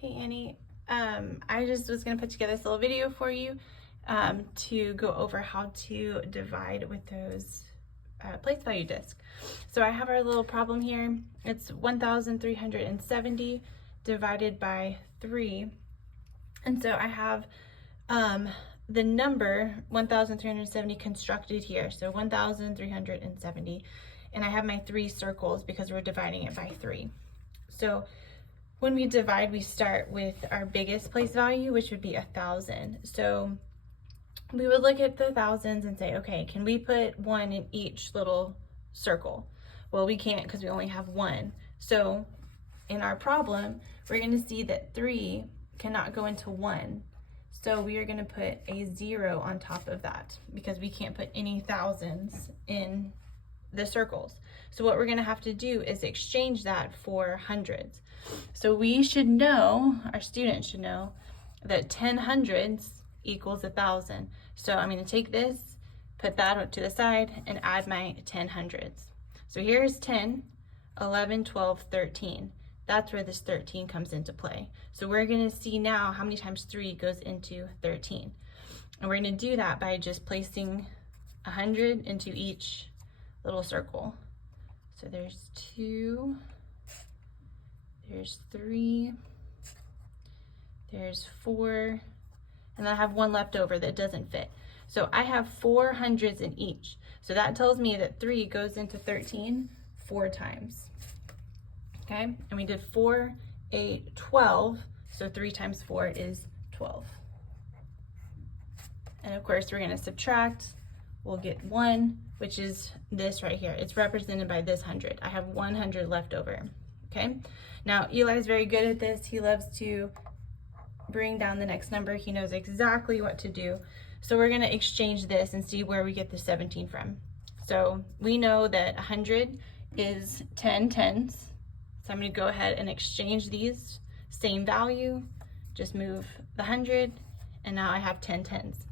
Hey Annie, I just was going to put together this little video for you to go over how to divide with those place value discs. So I have our little problem here. It's 1,370 divided by 3. And so I have the number 1,370 constructed here. So 1,370. And I have my 3 circles because we're dividing it by 3. So when we divide, we start with our biggest place value, which would be 1,000. So we would look at the thousands and say, okay, can we put 1 in each little circle? Well, we can't because we only have 1. So in our problem, we're going to see that 3 cannot go into 1. So we are going to put a 0 on top of that because we can't put any thousands in the circles. So what we're going to have to do is exchange that for hundreds. So we should know, our students should know, that 10 hundreds equals 1,000. So I'm going to take this, put that to the side, and add my 10 hundreds. So here's 10, 11, 12, 13. That's where this 13 comes into play. So we're going to see now how many times 3 goes into 13. And we're going to do that by just placing 100 into each little circle. So there's 2, there's 3, there's 4, and then I have 1 left over that doesn't fit. So I have 4 hundreds in each. So that tells me that 3 goes into 13 4 times. Okay, and we did 4, 8, 12, so 3 times 4 is 12. And of course we're going to subtract. We'll get 1, which is this right here. It's represented by this 100. I have 100 left over. Okay, now Eli's very good at this. He loves to bring down the next number. He knows exactly what to do. So we're going to exchange this and see where we get the 17 from. So we know that 100 is 10 tens. So I'm going to go ahead and exchange these, same value, just move the 100, and now I have 10 tens.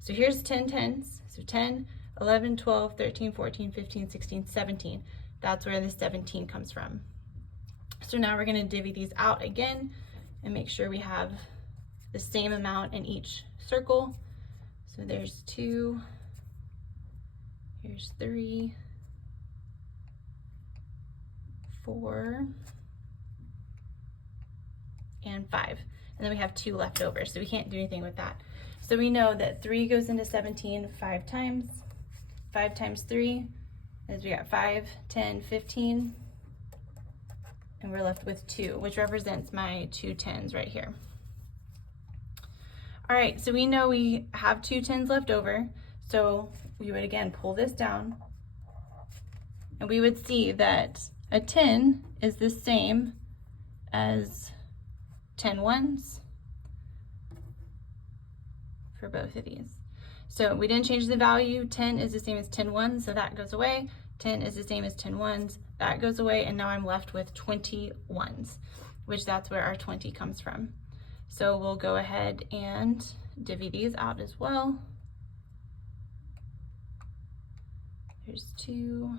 So here's 10 tens. So 10, 11, 12, 13, 14, 15, 16, 17. That's where the 17 comes from. So now we're going to divvy these out again and make sure we have the same amount in each circle. So there's 2, here's 3, 4, and 5. And then we have 2 left over, so we can't do anything with that. So we know that 3 goes into 17 5 times. 5 times 3 is we got 5, 10, 15. And we're left with 2, which represents my 2 tens right here. All right, so we know we have 2 tens left over. So we would again pull this down. And we would see that a 10 is the same as 10 ones for both of these. So we didn't change the value. 10 is the same as 10 ones, so that goes away. 10 is the same as 10 ones, that goes away, and now I'm left with 20 ones, which that's where our 20 comes from. So we'll go ahead and divvy these out as well. Here's 2,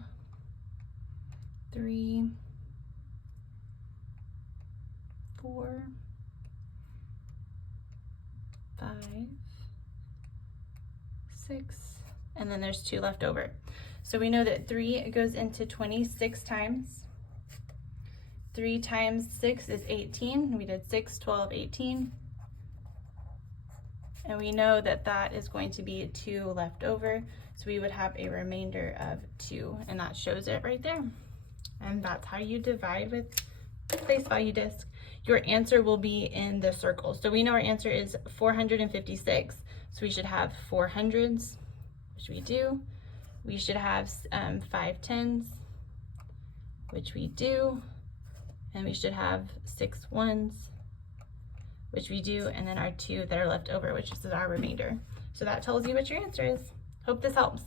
3, 4, 5, 6, and then there's 2 left over. So we know that 3 goes into 26 times. 3 times 6 is 18. We did 6, 12, 18. And we know that that is going to be 2 left over. So we would have a remainder of 2, and that shows it right there. And that's how you divide with place value disc. Your answer will be in the circle. So we know our answer is 456. So we should have 4 hundreds, which we do. We should have 5 tens, which we do. And we should have 6 ones, which we do. And then our 2 that are left over, which is our remainder. So that tells you what your answer is. Hope this helps.